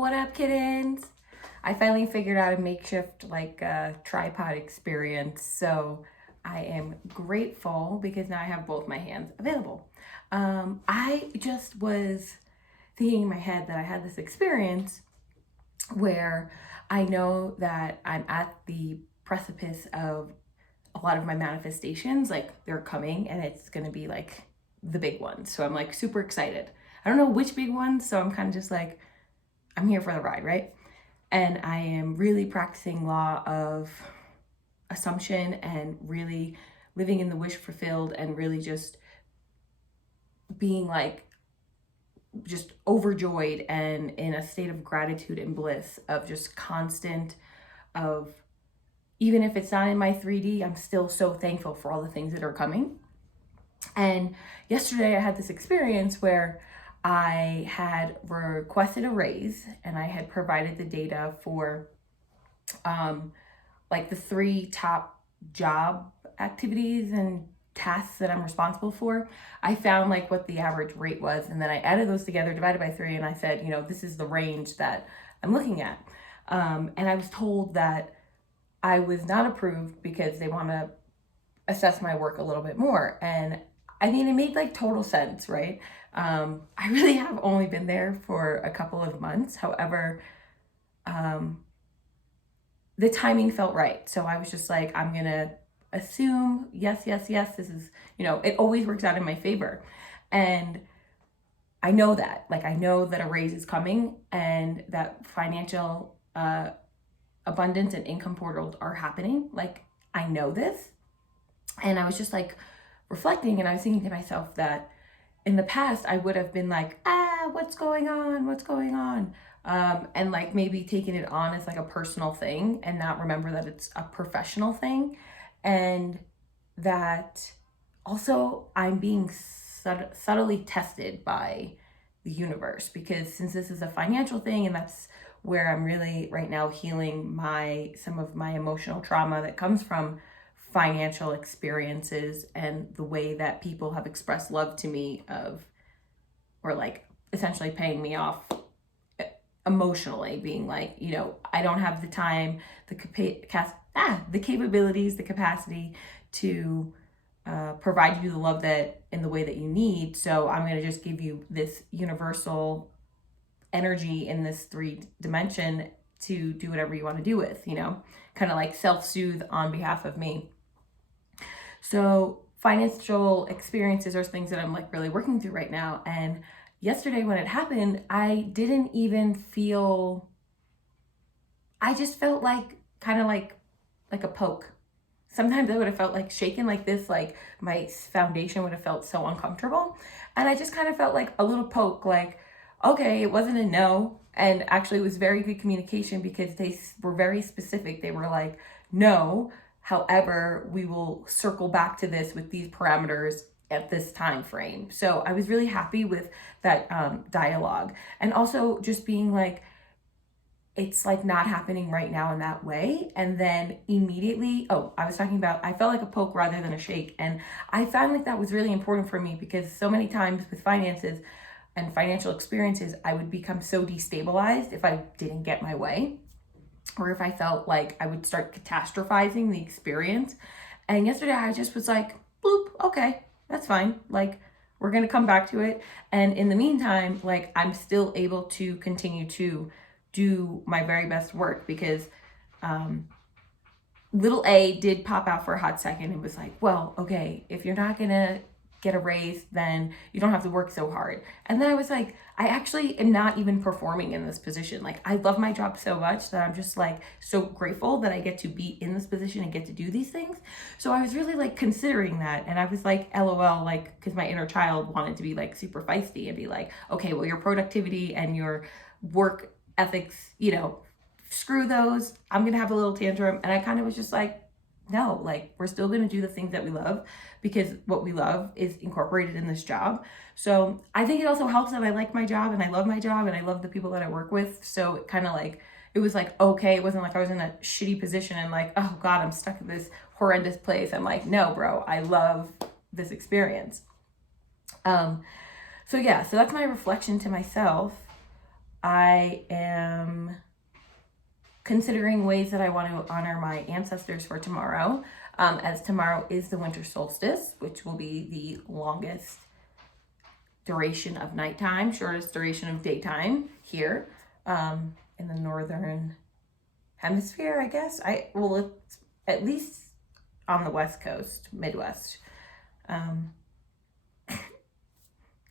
What up, kittens? I finally figured out a makeshift tripod experience, so I am grateful because now I have both my hands available. I just was thinking in my head that I had this experience where I know that I'm at the precipice of a lot of my manifestations, like they're coming and it's gonna be like the big ones. So I'm like super excited. I don't know which big ones, so I'm kind of just like, I'm here for the ride, right? And I am really practicing law of assumption and really living in the wish fulfilled and really just being like just overjoyed and in a state of gratitude and bliss of just constant of, even if it's not in my 3D, I'm still so thankful for all the things that are coming. And yesterday I had this experience where I had requested a raise and I had provided the data for the 3 top job activities and tasks that I'm responsible for. I found like what the average rate was, and then I added those together, divided by 3, and I said, this is the range that I'm looking at. And I was told that I was not approved because they want to assess my work a little bit more. And I mean, it made like total sense, right? I really have only been there for a couple of months. However, the timing felt right. So I was just like, I'm going to assume, yes, this is, it always works out in my favor. And I know that, I know that a raise is coming and that financial abundance and income portals are happening. Like, I know this. And I was just like reflecting, and I was thinking to myself that in the past I would have been like, what's going on? And like maybe taking it on as like a personal thing and not remember that it's a professional thing. And that also I'm being subtly tested by the universe, because since this is a financial thing, and that's where I'm really right now healing some of my emotional trauma that comes from financial experiences and the way that people have expressed love to me or like essentially paying me off emotionally, being like, I don't have the time, the capabilities, the capacity to provide you the love that in the way that you need. So I'm going to just give you this universal energy in this 3 dimension to do whatever you want to do with, kind of like self-soothe on behalf of me. So financial experiences are things that I'm like really working through right now. And yesterday when it happened, I didn't even feel, I just felt like kind of like a poke. Sometimes I would have felt like shaken like this, like my foundation would have felt so uncomfortable. And I just kind of felt like a little poke, like, okay, it wasn't a no. And actually it was very good communication because they were very specific. They were like, no, however, we will circle back to this with these parameters at this time frame. So I was really happy with that dialogue. And also just being like, it's like not happening right now in that way. And then immediately, I was talking about, I felt like a poke rather than a shake. And I found like that was really important for me because so many times with finances and financial experiences, I would become so destabilized if I didn't get my way, or if I felt like I would start catastrophizing the experience. And yesterday I just was like, bloop, okay, that's fine. Like, we're going to come back to it. And in the meantime, like, I'm still able to continue to do my very best work because little A did pop out for a hot second and was like, well, okay, if you're not going to get a raise, then you don't have to work so hard. And then I was like, I actually am not even performing in this position. Like, I love my job so much that I'm just like so grateful that I get to be in this position and get to do these things. So I was really like considering that, and I was like, LOL, like, because my inner child wanted to be like super feisty and be like, okay, well, your productivity and your work ethics, screw those. I'm gonna have a little tantrum. And I kind of was just like, no, like, we're still going to do the things that we love because what we love is incorporated in this job. So I think it also helps that I like my job and I love my job and I love the people that I work with. So it kind of like, it was like, okay, it wasn't like I was in a shitty position and like, oh God, I'm stuck in this horrendous place. I'm like, no, bro, I love this experience. So that's my reflection to myself. I am considering ways that I want to honor my ancestors for tomorrow, as tomorrow is the winter solstice, which will be the longest duration of nighttime, shortest duration of daytime here in the northern hemisphere, I guess. It's at least on the West Coast, Midwest.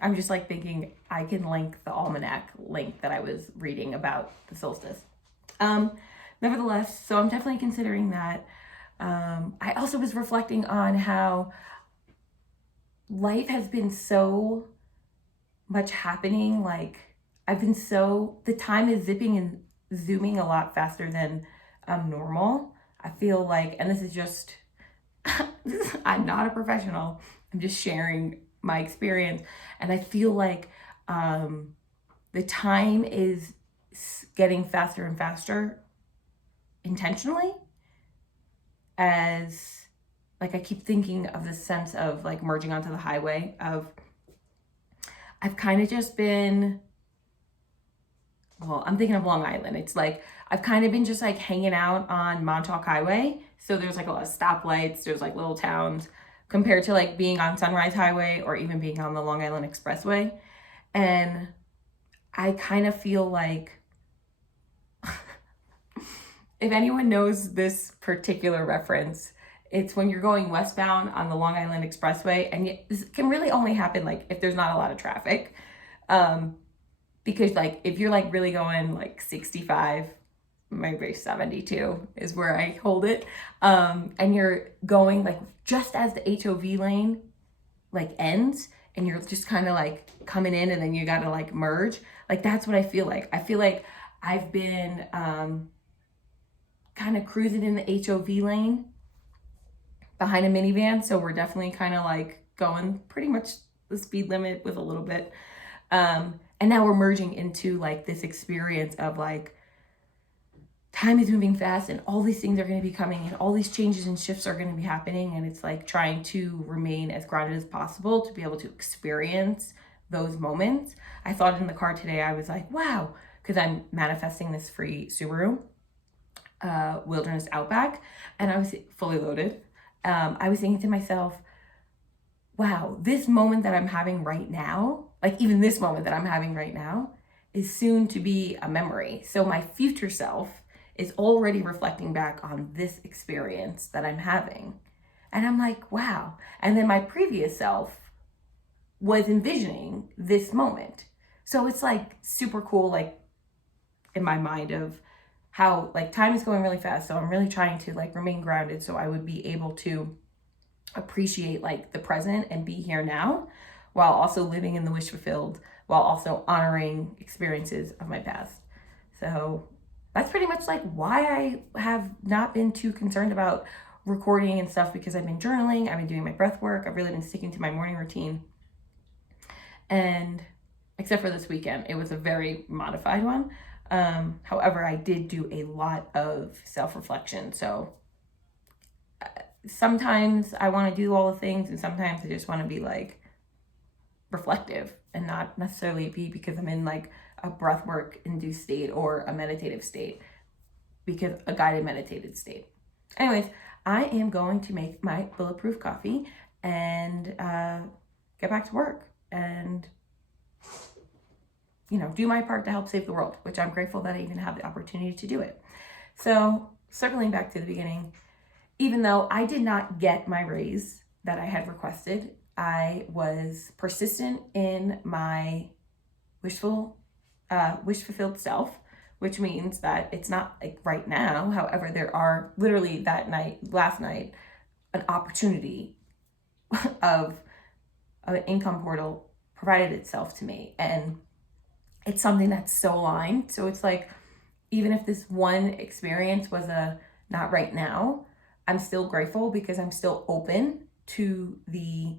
I'm just like thinking I can link the almanac link that I was reading about the solstice. Nevertheless, so I'm definitely considering that. I also was reflecting on how life has been so much happening. Like the time is zipping and zooming a lot faster than normal. I feel like, and this is just, I'm not a professional. I'm just sharing my experience. And I feel like the time is getting faster and faster intentionally, as like I keep thinking of this sense of like merging onto the highway of I've kind of just been, well, I'm thinking of Long Island. It's like I've kind of been just like hanging out on Montauk Highway. So there's like a lot of stoplights, there's like little towns, compared to like being on Sunrise Highway or even being on the Long Island Expressway. And I kind of feel like if anyone knows this particular reference, it's when you're going westbound on the Long Island Expressway, and this can really only happen like if there's not a lot of traffic. Because like if you're like really going like 65, maybe 72 is where I hold it. And you're going like just as the HOV lane like ends, and you're just kind of like coming in, and then you got to like merge. Like that's what I feel like. I feel like I've been kind of cruising in the HOV lane behind a minivan. So we're definitely kind of like going pretty much the speed limit with a little bit. And now we're merging into like this experience of like time is moving fast, and all these things are going to be coming, and all these changes and shifts are going to be happening. And it's like trying to remain as grounded as possible to be able to experience those moments. I thought in the car today, I was like, wow, because I'm manifesting this free Subaru Wilderness Outback, and I was fully loaded. I was thinking to myself, wow, this moment that I'm having right now, like even this moment that I'm having right now, is soon to be a memory. So my future self is already reflecting back on this experience that I'm having. And I'm like, wow. And then my previous self was envisioning this moment. So it's like super cool, like in my mind, of how like time is going really fast. So I'm really trying to like remain grounded so I would be able to appreciate like the present and be here now, while also living in the wish fulfilled, while also honoring experiences of my past. So that's pretty much like why I have not been too concerned about recording and stuff, because I've been journaling, I've been doing my breath work, I've really been sticking to my morning routine. And except for this weekend, it was a very modified one. However, I did do a lot of self-reflection. So sometimes I want to do all the things, and sometimes I just want to be like reflective and not necessarily be because I'm in like a breathwork induced state or a meditative state, because a guided meditated state. Anyways, I am going to make my bulletproof coffee and get back to work and do my part to help save the world, which I'm grateful that I even have the opportunity to do it. So circling back to the beginning, even though I did not get my raise that I had requested, I was persistent in my wish fulfilled self, which means that it's not like right now. However, there are literally last night, an opportunity of an income portal provided itself to me. And it's something that's so aligned. So it's like, even if this one experience was a not right now, I'm still grateful because I'm still open to the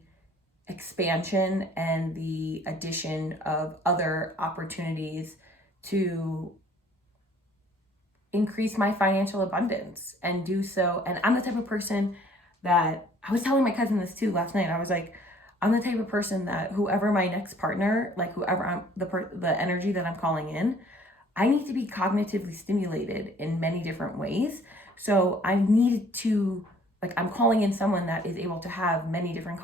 expansion and the addition of other opportunities to increase my financial abundance and do so. And I'm the type of person that, I was telling my cousin this too last night. I was like, I'm the type of person that whoever my next partner, like whoever I'm, the energy that I'm calling in, I need to be cognitively stimulated in many different ways. So I need to, like, I'm calling in someone that is able to have many different